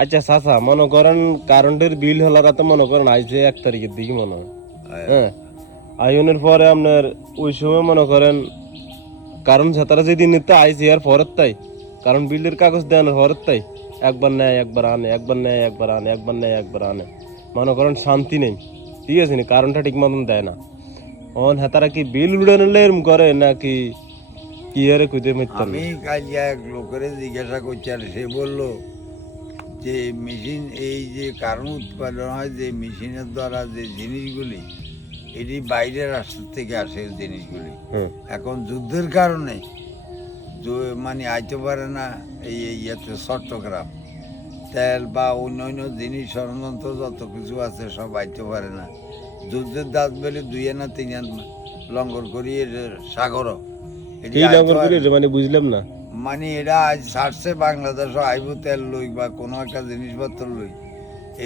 আচ্ছা চাচা মনে করেন কারেন্টের বিল হলারা তো মনে করেন আইছে 1 তারিখের দিকে মনে হয় হ্যাঁ আইনের পরে আপনার ওই সময় মনে করেন কারণ ছাতারা যেদিন নিতে আইছে আর পরের তাই কারণ বিলের কাগজ দেন পরের তাই একবার নেয় একবার আনে একবার নেয় একবার আনে একবার নেয় একবার আনে মনে করেন শান্তি নেই ঠিক আছে নি কারণটা ঠিক মতন দেয় না অন হেতারা কি বিল উড়ে নিলে এরম করে নাকি কি আরে কইতে মিথ্যা আমি কাল এক লোকের জিজ্ঞাসা করছি আর সে বললো যে মেশিন এই যে কারণ উৎপাদন হয় যে মেশিনের দ্বারা যে জিনিসগুলি এটি বাইরের রাষ্ট্র থেকে আসে জিনিসগুলি এখন যুদ্ধের কারণে মানে আইতে পারে না এই ইয়েতে চট্টগ্রাম তেল বা অন্য জিনিস ষড়যন্ত্র যত কিছু আছে সব আইতে পারে না যুদ্ধের দাঁত বেলে 2 আনা 3 আনা লঙ্গর করি সাগর মানে বুঝলাম না মানে এরা আজ ছাড়ছে বাংলাদেশ আইব তেল লই বা কোনো একটা জিনিসপত্র লই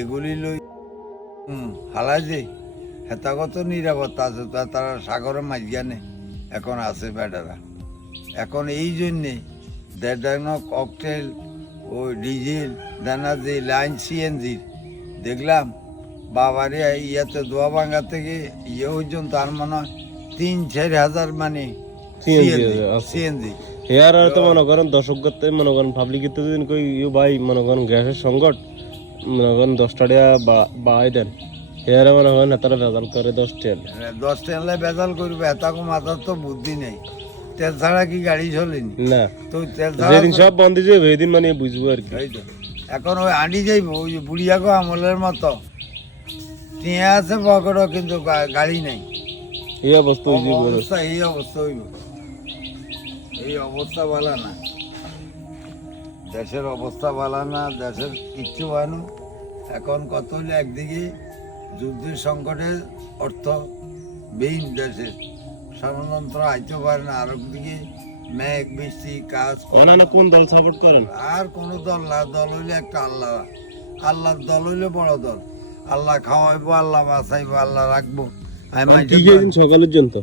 এগুলি লই হালাই যে হেতাগত নিরাপত্তা আছে তারা সাগরের মাঝখানে এখন আছে বেটারা এখন এই জন্যে দেড় ককটেল ওই ডিজেল দানা যে লাইন সিএনজির দেখলাম বাবারে ইয়াতে দোয়া ভাঙ্গা থেকে ইয়ে পর্যন্ত তার মনে হয় 3-4 হাজার মানে সিএনজি হেয়ার আর তো মনে করেন দর্শক করতে মনে করেন পাবলিক তো দিন কই ইউ ভাই মনে করেন গ্যাসের সংকট মনে করেন 10 টাকা বাই দেন হেয়ার মনে করেন তারা বেজাল করে 10 টাকা বেজাল করবে এত মাথার তো বুদ্ধি নেই তেল ছাড়া কি গাড়ি চলেনি না তো তেল ছাড়া যেদিন সব বন্ধ যাবে সেদিন মানে বুঝবো আর কি এখন ওই আনি যাইব ওই বুড়িয়াগো আমলের মতো টিয়া আছে পকেটও কিন্তু গাড়ি নেই এই অবস্থা হইব এই অবস্থা ভালো না দেশের অবস্থা ভালো না দেশের কিচ্ছু ভালো এখন কত হলে একদিকে যুদ্ধের সংকটের অর্থ বিহীন দেশের ষড়যন্ত্র আইতে পারে না আর একদিকে মেঘ বৃষ্টি কাজ কোন দল সাপোর্ট করেন আর কোন দল না দল হইলে একটা আল্লাহর দল হইলে বড় দল আল্লাহ খাওয়াইবো আল্লাহ বাঁচাইবো আল্লাহ রাখবো সকালের জন্য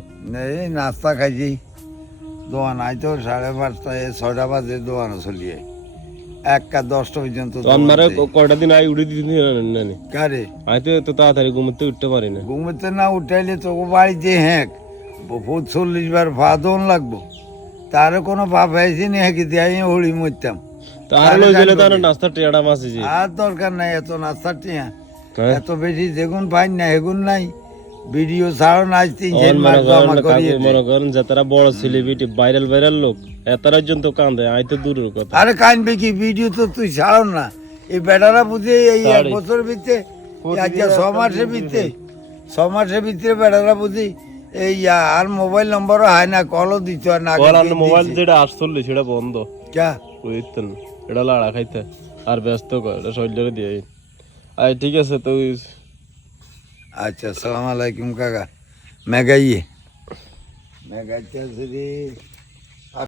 এই নাস্তা খাইছি দোয়ান আইতো 5:30 6টা বাজে দোয়ানো চলিয়ে 1-10টা পর্যন্ত কয়টা দিন আই উঠে দিতে কারে আইতে তো তাড়াতাড়ি ঘুমোতে উঠতে পারি না ঘুমোতে না উঠাইলে তো বাড়িতে হ্যাক 40 বার ভা দোন লাগবো তার কোনো বাপ হয়েছে নি হ্যাঁ দিয়ে হড়ি মরতাম নাস্তা টিয়াটা মাছ আর দরকার নাই এত নাস্তা টিয়া এত বেশি যেগুন পাই না হেগুন নাই ভিডিও ছাড়ো না 3-4 মাস জমা করিয়ে মনে করেন যে তারা বড় সেলিব্রিটি ভাইরাল লোক এতার জন্য কান্দে আই তো দূরের কথা আরে কানবে কি ভিডিও তো তুই ছাড়ো না এই বেটারা বুঝে এই 1 বছর ভিতরে আজকে 6 মাসের ভিতরে বেটারা বুঝি এই আর মোবাইল নম্বরও হয় না কলও দিত না মোবাইল যেটা 48 সেটা বন্ধ ক্যা বুঝতেন এটা লাড়া খাইতে আর ব্যস্ত করে শরীরে দিয়ে আই ঠিক আছে তো আচ্ছা আসসালামু আলাইকুম কাকা মেগাইয়ে মেগাইতে